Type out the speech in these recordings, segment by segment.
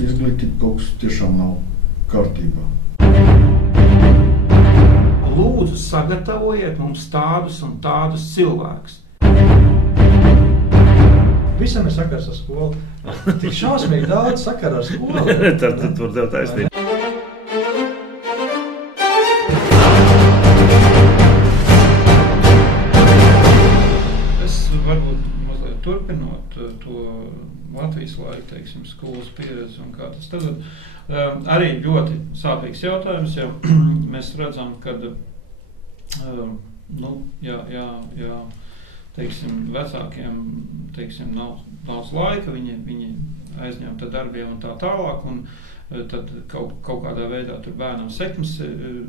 mūsu izglītība kaut kas tiešām nav kārtībā. Lūdzu, sagatavojiet mums tādus un tādus cilvēkus. Visam ir sakars ar skolu. Tik šausmīgi daudz sakara ar skolu. Tad tur tev taisnība. Es varbūt mazliet turpinot to Latvijas laiku, teiksim, skolas pieredzi un kā tas tagad. Arī ļoti sāpīgs jautājums, jo mēs redzam, kad teiksim, vecākiem, teiksim, nav daudz laika, viņi aizņemta darbiem un tā tālāk, un tad kaut kādā veidā tur bērnam sekmes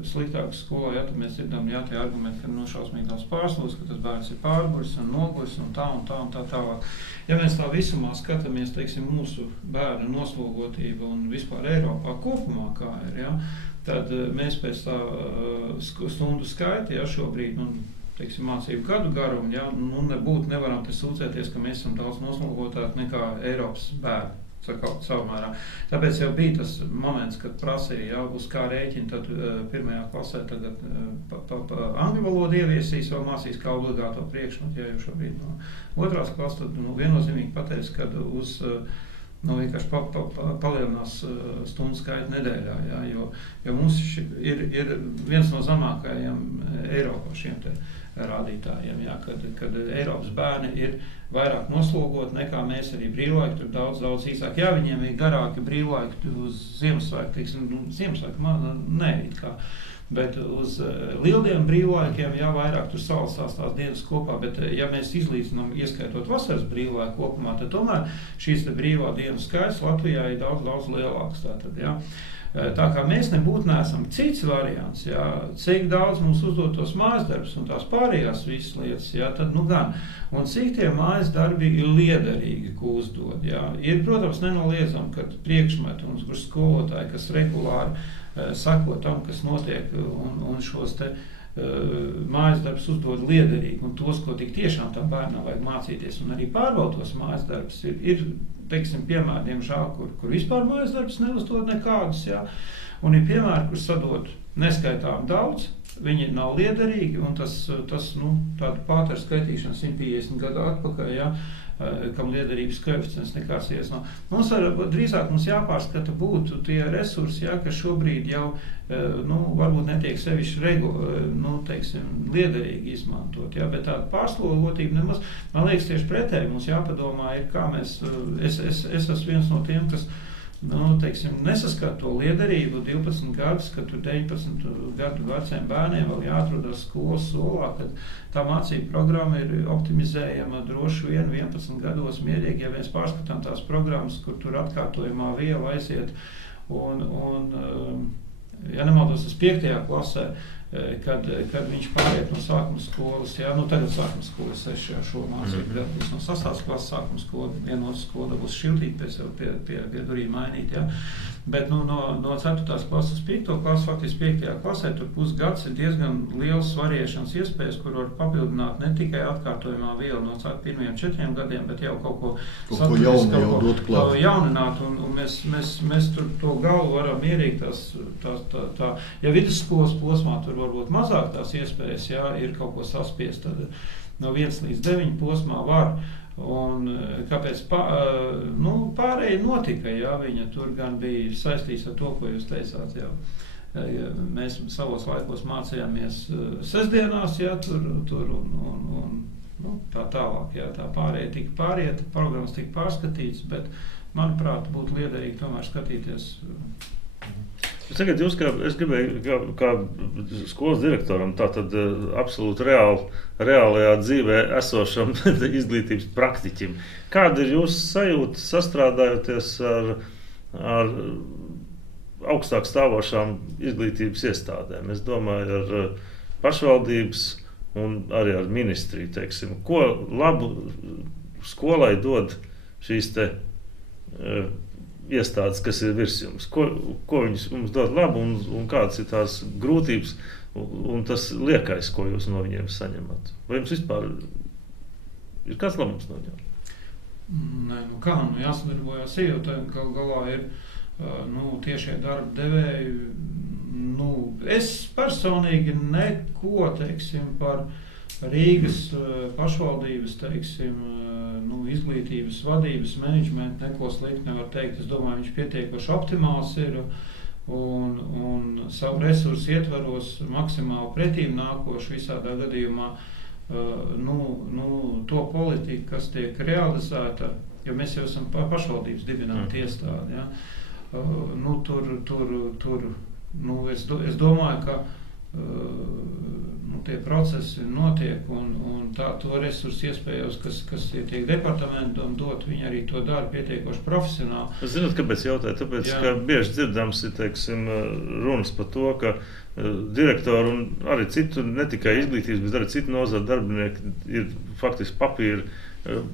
sliktākas skolā, ja, tad mēs dzirdam, jā, tie argumenti, ka nošausmīgi daudz pārslūdz, ka tas bērns ir pārguris un noguris un tā tālāk. Ja mēs tā visumā skatāmies, teiksim, mūsu bērnu noslogotību un vispār Eiropā kopumā, kā ir, ja, tad mēs pēc tā stundu skaita, ja, šobrīd, teiksim, mācību gadu garumu, ja, nevaram te sūdzēties, ka mēs esam daudz noslogotāki nekā Eiropas bērni. Savu mērā. Tāpēc jau bija tas moments, kad prasīja, ja, uz kā rēķina, tad pirmajā klasē tagad angļu valodu ieviesīs, vēl mācīs kā obligāto priekšmetu, ja jau šobrīd no otrās klases, tad viennozīmīgi pateiks, kad uz vienkārši palielinās stundu skaitu nedēļā, ja, jo mums ir viens no zemākajiem Eiropā šiem te rādītājiem, ja, kad Eiropas bērni ir vairāk noslogot nekā mēs arī brīvlaiki, tur daudz īsāk. Jā, viņiem ir garāki brīvlaiki uz Ziemassvētku, teiksim, Ziemassvētku, nē, it kā, bet uz lieldienu brīvlaikiem, jā, vairāk tur salasās tās dienas kopā, bet ja mēs izlīdzinām, ieskaitot vasaras brīvlaiku kopumā, tad tomēr šīs te brīvā dienu skaits Latvijā ir daudz lielāks tātad, jā. Tā kā mēs nebūtu neesam cits variants, jā, cik daudz mums uzdot tos mājas darbus un tās pārējās visas lietas, jā, tad gan. Un cik tie mājas darbi ir liederīgi, ko uzdod, jā. Ir, protams, nenoliedzam, kad priekšmeti un kur skolotāji, kas regulāri sako tam, kas notiek un šos te mājas darbus uzdod liederīgi un tos, ko tik tiešām tam bērnam vajag mācīties un arī pārbaudos mājas darbus, ir teiksim, piemēri, diemžēl, kur vispār mājas darbus neuzdod nekādus, jā, un ir piemēri, kur sadod neskaitām daudz, viņi nav liederīgi, un tas tāda pātera skaitīšana 150 gadu atpakaļ, jā, kam liederības koeficients nekāds nav. Drīzāk mums jāpārskata būtu tie resursi, jā, kas šobrīd jau varbūt netiek sevišķi liederīgi izmantot, jā, bet tāda pārslogotība nemaz, man liekas, tieši pretēji mums jāpadomā, ir kā mēs, es esmu viens no tiem, kas nesaskat to liederību 12 gadus, kad tur 19 gadu veciem bērniem vēl jāatrodas skolas solā, kad tā mācība programma ir optimizējama droši vien 11 gados mierīgi, ja mēs pārskatām tās programmas, kur tur atkārtojumā viela aiziet un ja nemaldos, tas 5. klasē, kad viņš pāriet no sākuma skolas, jā, tagad sākuma skolas 6. šo mācību, no 6. klases sākuma skola, vienotras skola būs šiltīt pie durīm mainīt, jā. Bet no 4. klases 5. klases, faktiski 5. klasē, tur pusgads ir diezgan liels variešanas iespējas, kur var papildināt ne tikai atkārtojumā vielu no 1. 4 gadiem, bet jau kaut ko jaunināt, un mēs tur to galvu varam mierīgi tā. Ja vidusskolas posmā tur varbūt mazāk tās iespējas, jā, ir kaut ko saspiest, tad no 1 līdz 9 posmā var. Un kāpēc pārējie notika, jā, viņa tur gan bija saistīts ar to, ko jūs teicāt, jā. Mēs savos laikos mācījāmies sestdienās, jā, tur un tā tālāk, jā, tā pārējie tika pāriet, programmas tika pārskatīts, bet, manuprāt, būtu liederīgi tomēr skatīties. Tagad jūs, es gribēju, kā skolas direktoram, tātad absolūti reālajā dzīvē esošam izglītības praktiķim. Kāda ir jūsu sajūta sastrādājoties ar augstāk stāvošām izglītības iestādēm? Es domāju, ar pašvaldības un arī ar ministriju, teiksim. Ko labu skolai dod šīs te iestādes, kas ir virs jums? Ko viņas mums dod labu un kādas ir tās grūtības un tas liekais, ko jūs no viņiem saņemat? Vai jums vispār ir kāds labums no viņiem? Nē, jāsadarbojās, jo galā ir tiešie darba devēji, es personīgi neko, teiksim, par Rīgas pašvaldības, teiksim, izglītības, vadības, menedžmentu, neko slikti nevar teikt. Es domāju, viņš pietiekoši optimāls ir un savu resursu ietvaros maksimāli pretīm nākoši visādā gadījumā to politiku, kas tiek realizēta, jo mēs jau esam pašvaldības dibināti iestādi, ja? Es domāju, ka tie procesi notiek un to resursu iespējos, kas tiek departamentam dot, viņi arī to dara pietiekoši profesionāli. Zināt, kāpēc jautāju? Tāpēc, ka bieži dzirdams ir, teiksim, runas par to, ka direktori un arī citu, ne tikai izglītības, bet arī citu nozaru darbinieki ir faktiski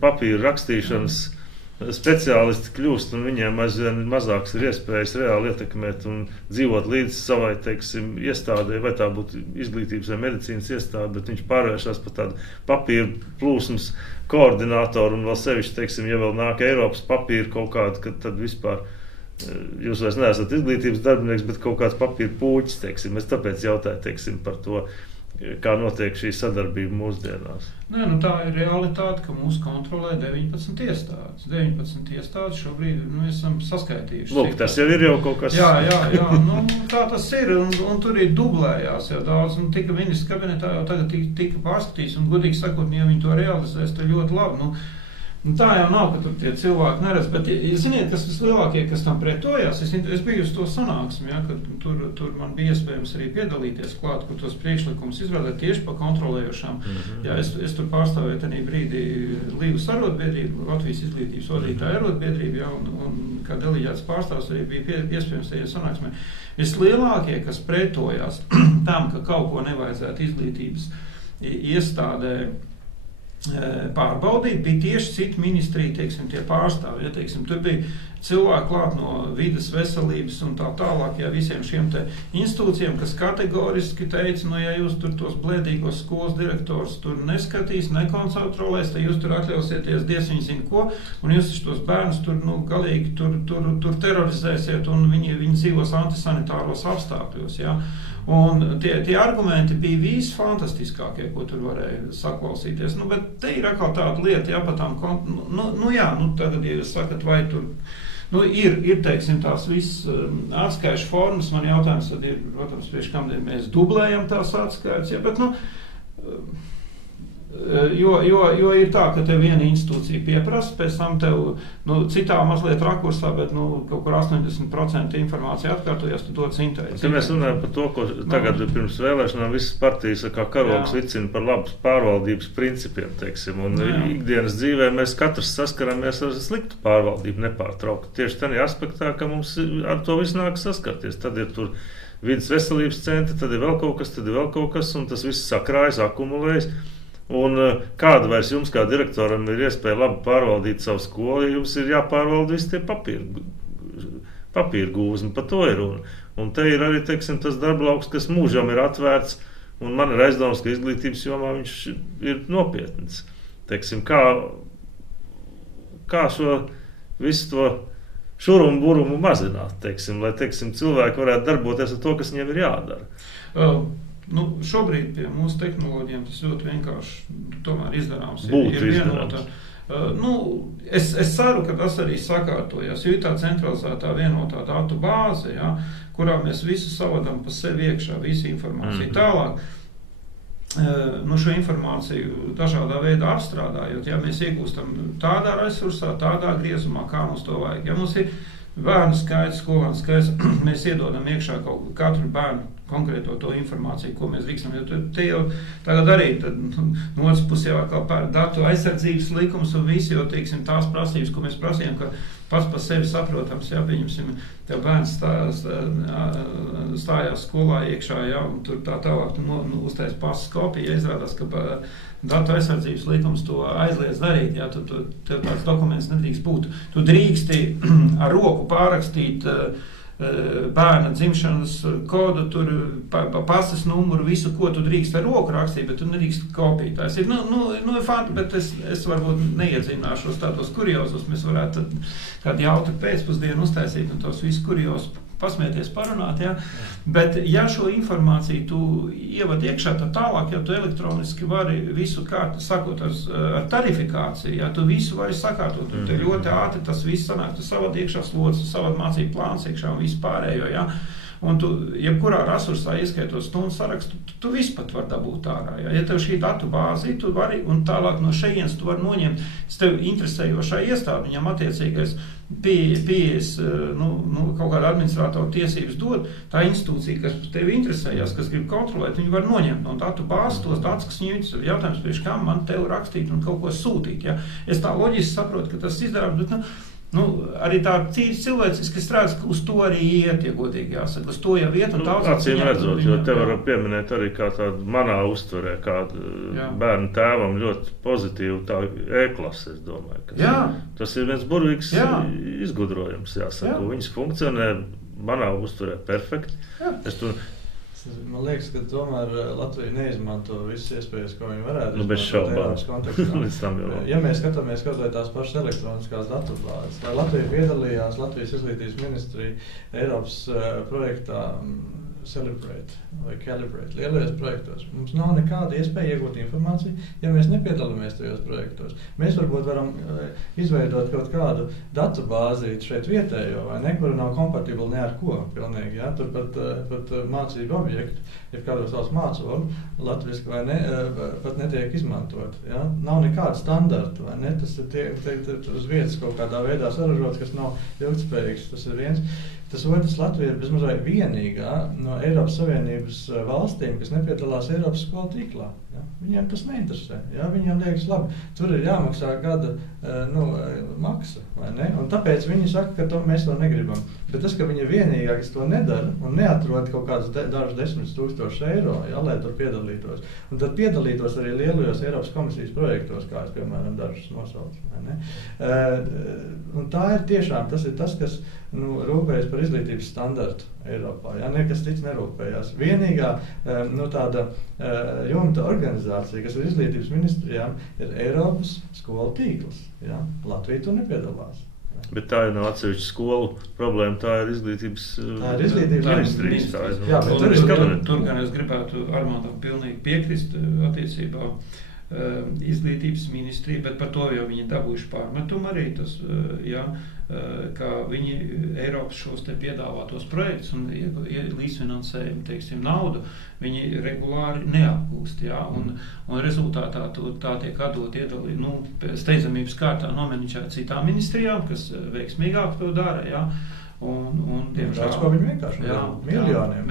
papīra rakstīšanas speciālisti kļūst, un viņiem aizvien mazāks ir iespējas reāli ietekmēt un dzīvot līdz savai, teiksim, iestādē, vai tā būtu izglītības vai medicīnas iestāde, bet viņš pārvēršas par tādu papīra plūsmas koordinātoru, un vēl sevišķi, teiksim, ja vēl nāk Eiropas papīra kaut kādu, tad vispār jūs vairs neesat izglītības darbinieks, bet kaut kāds papīra pūķis, teiksim. Es tāpēc jautāju, teiksim, par to, kā notiek šī sadarbība mūsdienās. Nē, tā ir realitāte, ka mūs kontrolē 19 iestādes. 19 iestādes šobrīd esam saskaitījuši. Lūk, tas jau ir jau kaut kas. Jā, tā tas ir, un tur ir dublējās jau daudz, tika ministrs kabinetā jau tagad tika pārskatīts, un godīgi sakot, ja viņi to realizēs, tad ļoti labi. Tā jau nav, ka tur tie cilvēki neredz, bet, ziniet, kas vislielākie, kas tam pretojās, es biju uz to sanāksmi, ja, kad tur man bija iespējams arī piedalīties klāt, kur tos priekšlikumus izrādāt tieši pa kontrolējošām. Jā, es tur pārstāvēju tenī brīdī Līgas arotbiedrību, Latvijas izglītības vadītāja arotbiedrību, ja, un kā deleģēts pārstāvs arī bija iespējams tajā sanāksmē. Vislielākie, kas pretojās tam, ka kaut ko nevajadzētu izglītības iestādē pārbaudīt, bija tieši citu ministriju, teiksim, tie pārstāvi, ja, teiksim, tur bija cilvēki klāt no vides, veselības un tā tālāk, ja visiem šiem te institūcijiem, kas kategoriski teica, ja jūs tur tos blēdīgos skolas direktors tur neskatīs, nekoncentrolēs, tad jūs tur atļausieties diez viņi zina ko, un jūs tos bērnus tur, galīgi tur terorizēsiet, un viņi dzīvos antisanitāros apstākļos, ja. Un tie argumenti bija visi fantastiskākie, ko tur varēja saklausīties. Bet te ir atkal tāda lieta, ja, patām tagad, ja jūs sakat, vai tur, ir, teiksim, tās visas atskaišu formas, man jautājums tad ir, protams, priekš kamdien mēs dublējam tās atskaitas, ja, bet, jo ir tā, ka tev viena institūcija pieprasa, pēc tam tev, citā mazliet rakursā, bet, kaut kur 80% informācija atkārtojas, tu dod cintēji. Te mēs runājam par to, ko tagad pirms vēlēšanām visas partijas kā karogs vicina par labas pārvaldības principiem, teiksim, un ikdienas dzīvē mēs katrs saskaramies ar sliktu pārvaldību nepārtraukti. Tieši tādā aspektā, ka mums ar to visu nāk saskarties. Tad ir tur vides veselības centri, tad ir vēl kaut kas, un tas viss sakrājas, akumulējas. Un kāda vairs jums kā direktoram ir iespēja labi pārvaldīt savu skolu, ja jums ir jāpārvalda visi tie papīra gūzni, par to ir runa. Un te ir arī, teiksim, tas darblauks, kas mūžam ir atvērts, un man ir aizdoms, ka izglītības jomā viņš ir nopietns. Teiksim, kā šo visu to šurumu burumu mazināt, teiksim, lai, teiksim, cilvēki varētu darboties ar to, kas viņiem ir jādara. Šobrīd pie mūsu tehnoloģiem tas ļoti vienkārši tomēr izdarāms. Ir vienota. Es ceru, ka tas arī sakārtojas, jo ir tā centralizētā vienotā datu bāze, ja, kurā mēs visu savadam pa sevi iekšā, visu informāciju. Tālāk, šo informāciju dažādā veidā apstrādājot, ja mēs iegūstam tādā resursā, tādā griezumā, kā mums to vajag. Ja mums ir bērnu skaits, skolānu skaits, mēs iedodam iekšā katru bērnu konkrēto to informāciju, ko mēs drīkstam. Jo te jau tagad arī, no otras puses jau atkal datu aizsardzības likums un visi, jo, teiksim, tās prasības, ko mēs prasījām, ka pats par sevi saprotams, ja, pieņemsim, tev bērns stājās skolā iekšā, ja, un tur tā tālāk uztais pasas kopiju, ja izrādās, ka datu aizsardzības likums to aizliedz darīt, ja, tev tāds dokuments nedrīkst būt. Tu drīksti ar roku pārrakstīt bērna dzimšanas kodu, tur pasas numuru, visu, ko tu drīkst ar roku rakstīt, bet tu nedrīkst kopītājs. Ir fanti, bet es varbūt neiedzināšos tādos kuriozus. Mēs varētu kādu jautru pēcpusdienu uztaisīt un tos visu kuriozus pasmieties, parunāt, ja? Bet ja šo informāciju tu ievad iekšā, tad tālāk, ja tu elektroniski vari visu sakot ar tarifikāciju, ja tu visu vari sakārtot, un te ļoti ātri tas viss sanāk, tu savad iekšā slodzes, savad mācību plāns iekšā un visu pārējo, ja? Un tu, jebkurā resursā ieskaitot stundu sarakstu, tu vispār var dabūt ārā. Ja tev šī datu bāzi, tu vari, un tālāk no šejienes tu vari noņemt tev interesējošā iestāde, viņam attiecīgais pieejas, kaut kāda administrātora tiesības dod, tā institūcija, kas tevi interesējās, kas grib kontrolēt, viņi var noņemt no datu bāzes tos datus, kas viņiem interesē. Jautājums, priekš kam man tev rakstīt un kaut ko sūtīt. Ja? Es tā loģiski saprotu, ka tas izdarām, bet arī tā cilvēciski strāds, uz to arī iet, ja godīgi jāsaka, uz to jau iet un daudz. Acīm redzot, jo te varam pieminēt arī kā tādu manā uztverē, kā bērnu tēvam ļoti pozitīvu tā E-klase, es domāju. Tas ir viens burvīgs izgudrojums, jāsaka. Viņas funkcionē manā uztverē perfekti. Man liekas, ka tomēr Latvija neizmanto visas iespējas, ko viņi varētu bez šaubām. Ja mēs skatāmies kaut vai tās pašas elektroniskās datubāzes, vai Latvija piedalījās Latvijas izglītības ministrija Eiropas projektā Celebrate vai Calibrate, lielajos projektos. Mums nav nekāda iespēja iegūt informāciju, ja mēs nepiedalāmies tajos projektos. Mēs varbūt varam izveidot kaut kādu datubāzi šeit vietējo, vai ne, kura nav kompatibla ne ar ko pilnīgi, ja? Tur pat mācību objekti, ja kādos valsts mācību, latviski vai ne, pat netiek izmantot. Ja? Nav nekāda standarta, vai ne? Tas ir uz vietas kaut kādā veidā saražots, kas nav ilgtspējīgs, tas ir viens. Tas otrs, Latvija ir bezmazliet vienīgā no Eiropas Savienības valstīm, kas nepiedalās Eiropas skolu tīklā. Ja? Viņiem tas neinteresē. Ja? Viņiem liekas, labi, tur ir jāmaksā gada maksa, vai ne? Un tāpēc viņi saka, ka mēs to negribam. Bet tas, ka viņi ir vienīgā, kas to nedara un neatrod kaut kādus dažus 10,000 eiro, ja, lai tur piedalītos. Un tad piedalītos arī lielajos Eiropas komisijas projektos, kā es, piemēram, dažus nosaucu, vai ne? Un tā ir tiešām, tas ir tas, kas rūpējas par izglītības standartu Eiropā. Ja? Nekas cits nerūpējās. Vienīgā tāda jumta organizācija, kas ir izglītības ministrijām, ir Eiropas skolu tīkls. Ja? Latvija tur nepiedalās. Bet tā ir nav atsevišķa skolu problēma, tā ir izglītības ministrijas. Tur gan es gribētu Armandam pilnīgi piekrist attiecībā izglītības ministrija, bet par to jau viņi dabūjuši pārmetumu arī tas, ka viņi Eiropas šos te piedāvātos projektus un līdzfinansējumu, teiksim, naudu, viņi regulāri neapgūst, un rezultātā tā tiek atdot steidzamības kārtā nomenedžēt citām ministrijām, kas veiksmīgāk to dara, un diemžēl, ko viņi vienkārši miljoniem.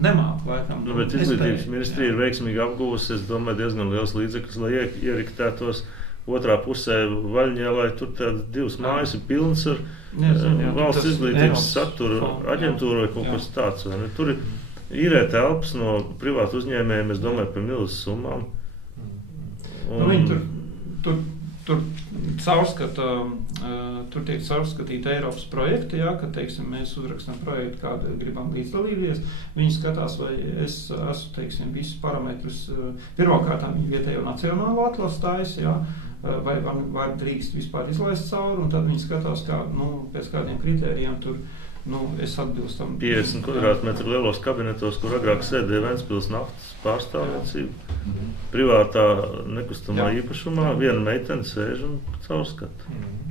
Nemāk laikam. Bet izglītības ministrija ir veiksmīgi apgūst, es domāju, diezgan liels līdzeklis, lai ieriktētos otrā pusē Vaļņā, lai tur tādas divas mājas ir pilnas ar valsts izglītības satura aģentūru vai kaut kas tāds. Vai ne? Tur ir īrē telpas no privātu uzņēmējiem, es domāju, par milzu summām. Tur tiek caurskatīti Eiropas projekti, kad, teiksim, mēs uzrakstam projektu, kādu gribam līdzdalīties. Viņi skatās, vai es esmu, teiksim, visus parametrus, pirmkārtām viņi vietējo nacionālo atlasu taisa, vai drīkst vispār izlaist cauri, un tad viņi skatās, pēc kādiem kritērijiem tur, es atbilstam. 50 kvadrātmetru lielos kabinetos, kur agrāk sēdēja Ventspils naftas pārstāvniecība. Privātā nekustamā īpašumā viena meitene sēž un caurskata.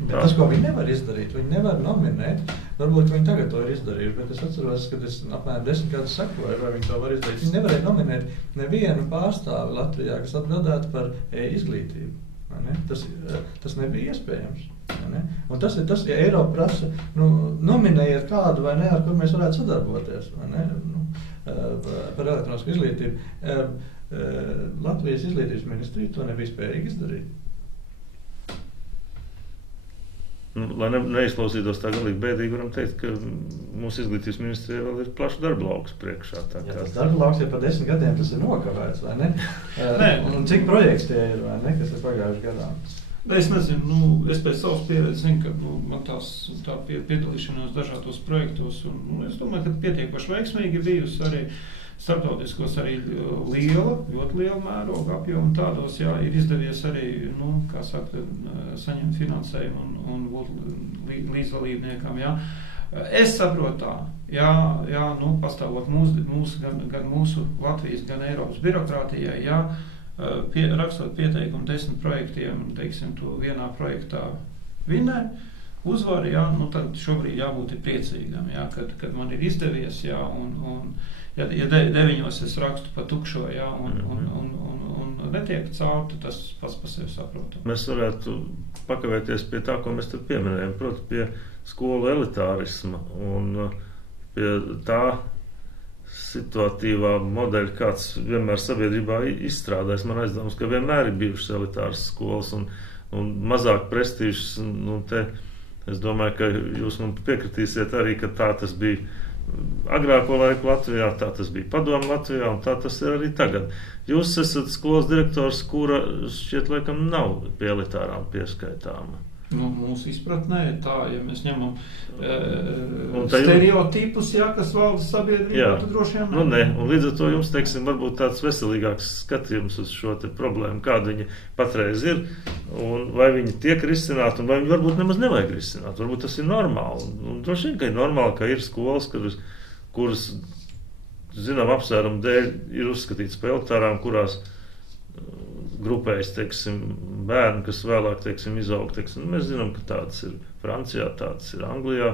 Tas, ko viņi nevar izdarīt, viņi nevar nominēt, varbūt viņi tagad to ir izdarījuši, bet es atceros, kad es apmēram 10 gadus sakoju, vai viņi to var izdarīt. Viņi nevarēja nominēt nevienu pārstāvi Latvijā, kas atbildētu par izglītību. Tas nebija iespējams. Un tas ir tas, ja Eiropa prasa, nominējiet kādu vai ne, ar kur mēs varētu sadarboties, vai ne, par elektronisku izglītību. Latvijas izglītības ministrija to nebija spējīga izdarīt. Lai neizklausītos tā galīgi bēdīgi, varam teikt, ka mūsu izglītības ministrijai vēl ir plašs darba lauks priekšā. Tas darba lauks ir par 10 gadiem, tas ir nokavēts, vai ne? Un cik projekts tie ir, vai ne, kas ir pagājuši gadā? Es nezinu, es pēc savas pieredzes zinu, ka man tā piedalīšanās dažādos projektos, un es domāju, ka pietiekoši veiksmīgi bijusi arī starptautiskos arī ļoti liela mēroga apjoma tādos, jā, ir izdevies arī, kā saka, saņemt finansējumu un būt līdzdalībniekam, jā. Es saprotu tā, jā, pastāvot gan mūsu Latvijas, gan Eiropas birokrātijai, jā, rakstot pieteikumu 10 projektiem, teiksim, to vienā projektā vinnē, uzvar, jā, tad šobrīd jābūt ir priecīgam, jā, kad man ir izdevies, jā, un ja 9 es rakstu pa tukšo, jā, un netiek cauri, tas pats par sevi saprotam. Mēs varētu pakavēties pie tā, ko mēs te pieminējam, proti pie skolu elitārisma un pie tā situatīvā modeļa, kāds vienmēr sabiedrībā izstrādājas. Man aizdomas, ka vienmēr ir bijušas elitāras skolas un mazāk prestīžas. Es domāju, ka jūs man piekritīsiet arī, ka tā tas bija agrāko laiku Latvijā, tā tas bija padomu Latvijā un tā tas ir arī tagad. Jūs esat skolas direktors, kura šķiet laikam nav pie elitārām pieskaitāma. Mūsu izpratnē ir tā, ja mēs ņemam stereotipus, jā, kas valda sabiedrībā, tad droši vien nē. Un līdz ar to jums, teiksim, varbūt tāds veselīgāks skatījums uz šo te problēmu, kāda viņa patreiz ir, un vai viņa tiek risināta, un vai viņa varbūt nemaz nevajag risināt. Varbūt tas ir normāli. Un droši vien, ka ir normāli, ka ir skolas, kuras zinām apsvērumu dēļ ir uzskatīts par elitārām, kurās grupējas, teiksim, bērni, kas vēlāk, teiksim, izaug, teiksim, mēs zinām, ka tādas ir Francijā, tādas ir Anglijā,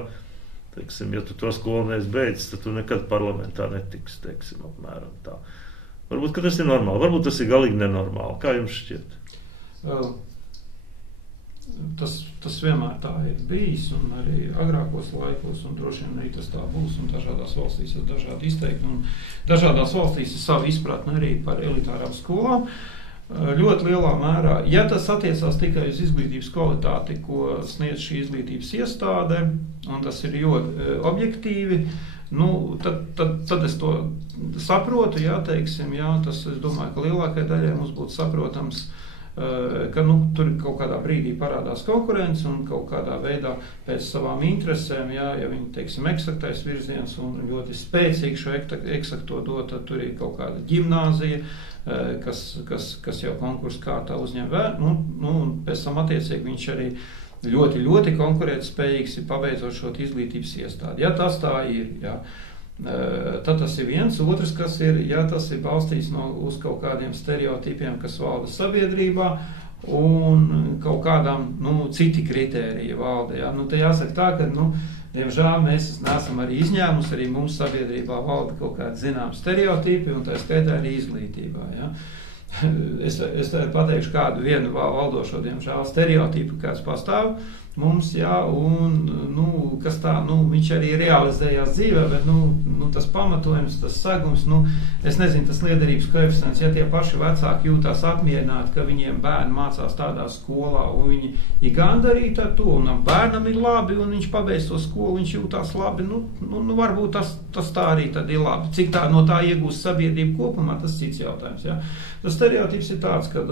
teiksim, ja tu to skolu neesi beidzis, tad tu nekad parlamentā netiksi, teiksim, apmēram tā. Varbūt, ka tas ir normāli, varbūt tas ir galīgi nenormāli. Kā jums šķiet? Tas vienmēr tā ir bijis, un arī agrākos laikos, un droši vien arī tas tā būs, un dažādās valstīs ir dažādi izteikti, un dažādās valstīs ir savu izpratni arī par elitārām skolām. Ļoti lielā mērā, ja tas attiecās tikai uz izglītības kvalitāti, ko sniedz šī izglītības iestāde, un tas ir ļoti objektīvi, tad es to saprotu, jā, teiksim, jā, tas, es domāju, ka lielākai daļai mums būtu saprotams, ka tur kaut kādā brīdī parādās konkurence un kaut kādā veidā pēc savām interesēm, jā, ja viņi, teiksim, eksaktais virziens un ļoti spēcīgi šo eksakto dot, tad tur ir kaut kāda ģimnāzija, kas jau konkursu kārtā uzņem vērā, un pēc tam attiecīgi viņš arī ļoti, ļoti konkurētspējīgs ir pabeidzot šo izglītības iestādi. Ja tas tā ir, jā, tad tas ir viens. Otrs, kas ir, ja tas ir balstīts uz kaut kādiem stereotipiem, kas valda sabiedrībā, un kaut kādām, citi kritēriji valda, jā. Te jāsaka tā, ka, diemžēl mēs neesam arī izņēmus, arī mums sabiedrībā valda kaut kādi zināmi stereotipi, un tā skaitā arī izglītībā, jā. Es pateikšu kādu vienu valdošo, diemžēl, stereotipu, kāds pastāv mums, jā, un, kas tā, viņš arī realizējās dzīvē, bet, tas pamatojums, tas sagums, es nezinu, tas liederības koeficients, ja tie paši vecāki jūtās apmierināti, ka viņiem bērni mācās tādā skolā, un viņi ir gandarīti ar to, un bērnam ir labi, un viņš pabeidz to skolu, viņš jūtās labi, varbūt tas tā arī tad ir labi. Cik tā no tā iegūst sabiedrība kopumā, tas cits jautājums, jā. Tas stereotips ir tāds, kad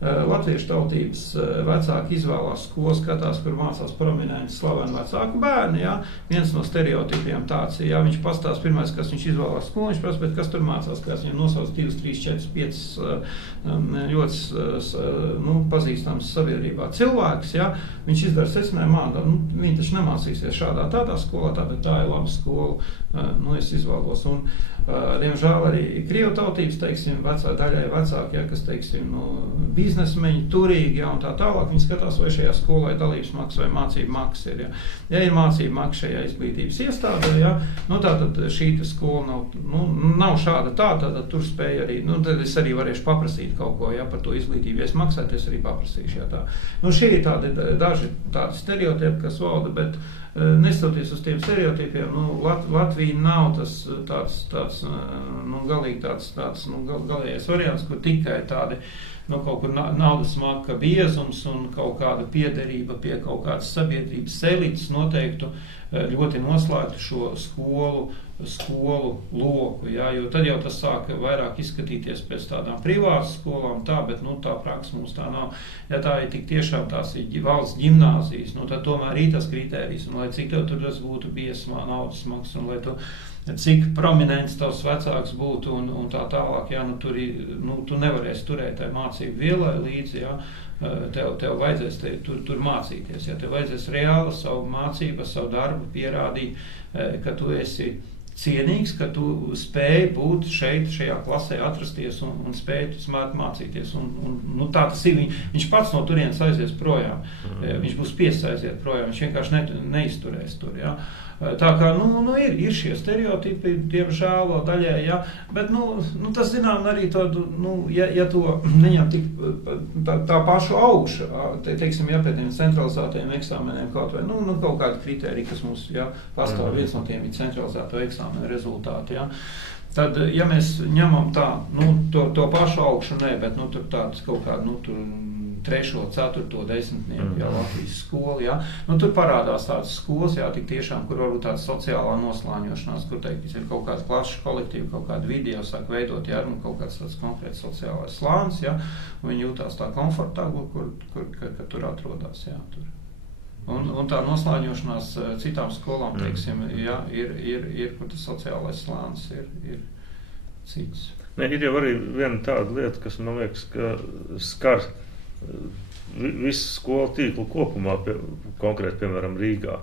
latviešu tautības vecāki izvēlās skolu, skatās, kur mācās prominenti slaveni vecāku bērni, jā. Viens no stereotipiem tāds ir, jā, viņš pastāst pirmais, kas viņš izvēlās skolu, viņš prasa, bet kas tur mācās, kas viņam nosauc 2, 3, 4, 5 ļoti, pazīstams sabiedrībā cilvēks, jā. Viņš izdara secinājumu, viņi taču nemācīsies šādā tādā skolā, bet tā ir laba skola, es izvēlos. Un, diemžēl arī krievu tautības, teiksim, daļai vecāki, ja, kas, teiksim, biznesmeņi, turīgi, ja, un tā tālāk, viņi skatās, vai šajā skolā ir dalības maksa vai mācību maksa ir, ja. Ja ir mācību maksa šajā izglītības iestādē, ja, tātad šī skola nav šāda tā, tad tur spēja arī, tad es arī varēšu paprasīt kaut ko, ja, par to izglītību, ja es maksātu, es arī paprasīšu, ja, tā. Šī ir daži tādi stereotipi, kas valda, bet nestoties uz tiem stereotipiem, Latvija nav tas tāds galīgi galējais variants, kur tikai tādi, kaut kur naudas maka biezums un kaut kāda piederība pie kaut kādas sabiedrības elites noteiktu ļoti noslēgtu šo skolu skolu loku, jā, jo tad jau tas sāka vairāk izskatīties pēc tādām privātas skolām, bet, tā praksa mums tā nav. Ja tā ir tik tiešām tās ir valsts ģimnāzijas, tad tomēr ir tas kritērijs, un lai cik tev tur tas būtu biesmā naudas smags, un lai tu cik prominents tavs vecāks būtu un tā tālāk, jā, tu nevarēsi turēt tai mācību vielai līdzi, jā, tev vajadzēs tur mācīties, ja tev vajadzēs reāli savu mācību, savu darbu pierādīt, ka tu esi cienīgs, ka tu spēj būt šeit, šajā klasē atrasties un spēj smart mācīties. Tā tas ir. Viņš pats no turienes aizies projām. Viņš būs spiests aiziet projām. Viņš vienkārši neizturēs tur. Ja? Tā kā ir šie stereotipi, diemžēl vēl daļai, ja? Bet tas zinām arī tādu, ja to neņem tik tā pašu augšu, teiksim, ja pēc tiem centralizētajiem eksāmeniem kaut vai, kaut kādi kriteriji, kas mums, ja, pastāv, viens no tiem ir centralizēto eksāmenu rezultāti, ja? Tad, ja mēs ņemam tā, to pašu augšu, bet, tur tāds kaut kādu, tur 3., 4., 10. Jā, Latvijas skola, jā. Tur parādās tādas skolas, jā, tik tiešām, kur varbūt tāda sociālā noslāņošanās, kur, ir kaut kāda klašu kolektīva, kaut kāda vidi jau sāk veidot, jā, kaut kāds tāds konkrēts sociālais slānis, jā, un viņi jūtās tā komfortabli, kad tur atrodas, jā, tur. Un tā noslāņošanās citām skolām, teiksim, jā, ir kur tas sociālais slānis ir cits. Ir jau arī viena tāda lieta, kas, man liekas, ka skar visu skolu tīklu kopumā, konkrēti, piemēram, Rīgā,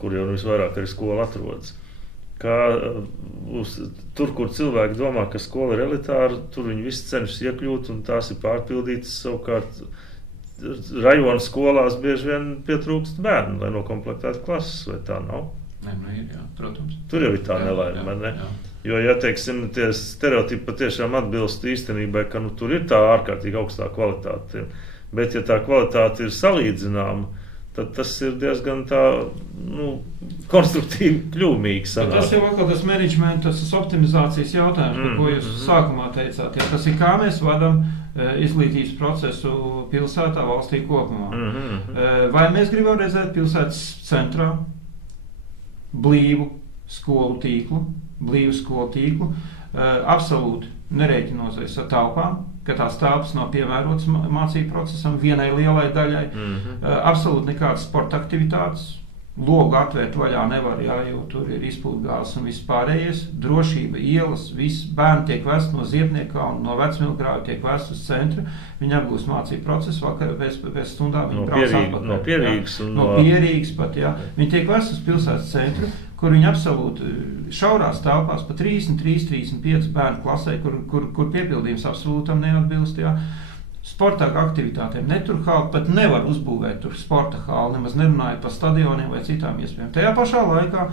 kur jau visvairāk arī skola atrodas. Tur, kur cilvēki domā, ka skola ir elitāra, tur viņi visi cenšas iekļūt, un tās ir pārpildītas. Savukārt rajona skolās bieži vien pietrūkst bērnu, lai nokomplektētu klases, vai tā nav? Ir, jā, protams. Tur jau ir tā nelaime, ne? Jā. Jo, ja, teiksim, tie stereotipi patiešām atbilst īstenībai, ka tur ir tā ārkārtīgi augstā kvalitāte, bet ja tā kvalitāte ir salīdzināma, tad tas ir diezgan tā, konstruktīvi kļūmīgi sanāk. Tas jau atkal tas menedžmenta, tas optimizācijas jautājums, par ko jūs sākumā teicāt, ja tas ir kā mēs vadam izglītības procesu pilsētā, valstī kopumā. Vai mēs gribam redzēt pilsētas centrā blīvu skolu tīklu, absolūti nerēķinoties ar telpām, ka tās telpas nav piemērotas mācību procesam vienai lielai daļai, absolūti nekādas sporta aktivitātes, logu atvērt vaļā nevar, jā, jo tur ir izpildgāzes un viss pārējais, drošība, ielas, viss bērni tiek vest no Ziepniekā un no Vecmilgrāva tiek vest uz centru, viņi apgūst mācību procesu, vakar pēc stundām viņi brauc atpakaļ. No Pierīgas pat, jā. Viņi tiek vest uz pilsētas centru, kur viņi absolūti šaurās telpās pa 33-35 bērnu klasē, kur piepildījums absolūtam neatbilst, jā. Sporta aktivitātēm netur hāli, pat nevar uzbūvēt tur sporta hāli, nemaz nerunājot par stadioniem vai citām iespējām. Tajā pašā laikā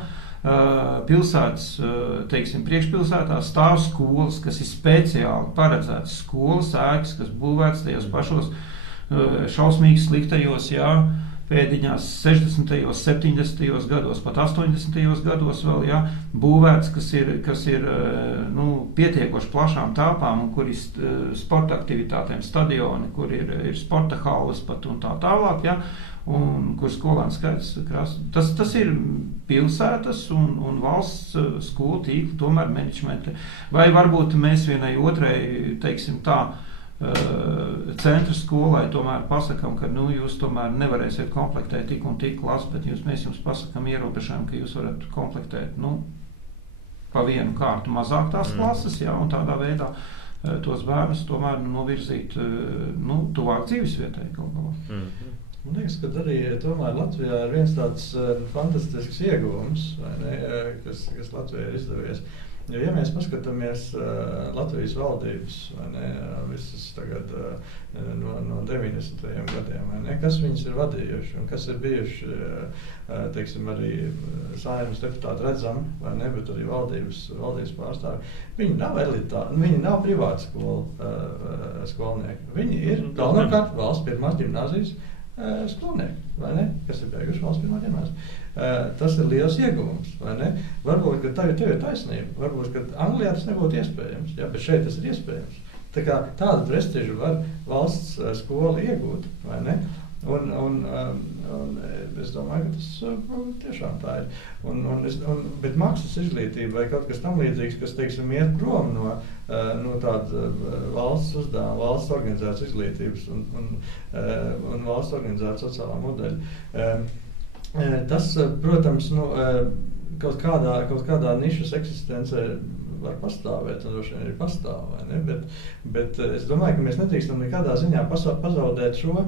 pilsētas, teiksim, priekšpilsētā stāv skolas, kas ir speciāli paredzētas skolas ēkas, kas būvētas tajos pašos šausmīgi sliktajos, jā, pēdiņās 60., 70. gados, pat 80. gados vēl, jā, būvēts, kas ir pietiekoši plašām tāpām, un kur ir sporta aktivitātēm stadioni, kur ir sporta halles pat un tā tālāk, jā, un kur skolēnu skaits krās. Tas ir pilsētas un valsts skolu tīkli, tomēr menedžmenti. Vai varbūt mēs vienai otrai, teiksim tā, centra skolai tomēr pasakam, ka jūs tomēr nevarēsiet komplektēt tik un tik klases, bet mēs jums pasakam ierobežojumu, ka jūs varat komplektēt pa vienu kārtu mazāk tās klases, jā, un tādā veidā tos bērnus tomēr novirzīt tuvāk dzīvesvietai kaut galā. Man liekas, ka arī tomēr Latvijā ir viens tāds fantastisks ieguvums, vai ne, kas Latvijai ir izdevies. Jo, ja mēs paskatāmies Latvijas valdības, vai ne, visas tagad no 90. gadiem, vai ne, kas viņas ir vadījuši un kas ir bijuši, teiksim, arī Saeimas deputāti redzami, vai ne, bet arī valdības pārstāvi, viņi nav elitāri, viņi nav privāti skolnieki. Viņi ir galvenokārt valsts pirmās ģimnāzijas skolnieki, vai ne, kas ir beiguši valsts pirmā ģimnāzija. Tas ir liels ieguvums, vai ne? Varbūt, ka tev ir taisnība, varbūt, ka Anglijā tas nebūtu iespējams, jā, bet šeit tas ir iespējams. Tā kā tādu prestižu var valsts skola iegūt, vai ne? Un es domāju, ka tas tiešām tā ir. Bet maksas izglītība vai kaut kas tam līdzīgs, kas, teiksim, iet prom no tāda valsts uzdevuma, valsts organizētas izglītības un valsts organizētas sociālā modeļa. Tas, protams, kaut kādā nišas eksistencē var pastāvēt, un droši vien arī pastāv, vai ne? Bet es domāju, ka mēs nedrīkstam nekādā ziņā pazaudēt šo,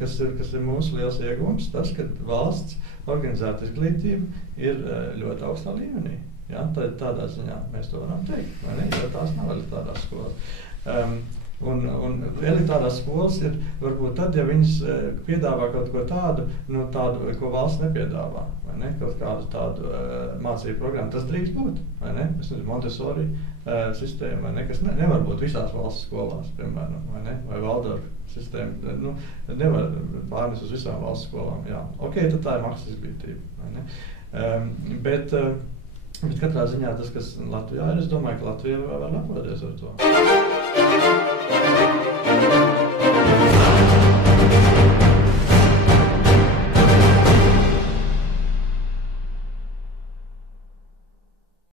kas ir mūsu liels iegūms, tas, ka valsts organizēta izglītība ir ļoti augstā līmenī. Ja? Tādā ziņā mēs to varam teikt, vai ne? Jo tās nav elitārās skolas. Un elitārās skolas ir varbūt tad, ja viņas piedāvā kaut ko tādu, ko valsts nepiedāvā, vai ne? Kaut kādu tādu mācību programmu. Tas drīkst būt, vai ne? Montessori sistēma, vai ne? Kas nevar būt visās valsts skolās, piemēram, vai ne? Vai Valdorfa sistēma, nevar pārnest uz visām valsts skolām, jā. Ok, tad tā ir maksas izglītība, vai ne? Bet katrā ziņā tas, kas Latvijā ir, es domāju, ka Latvija var lepoties ar to.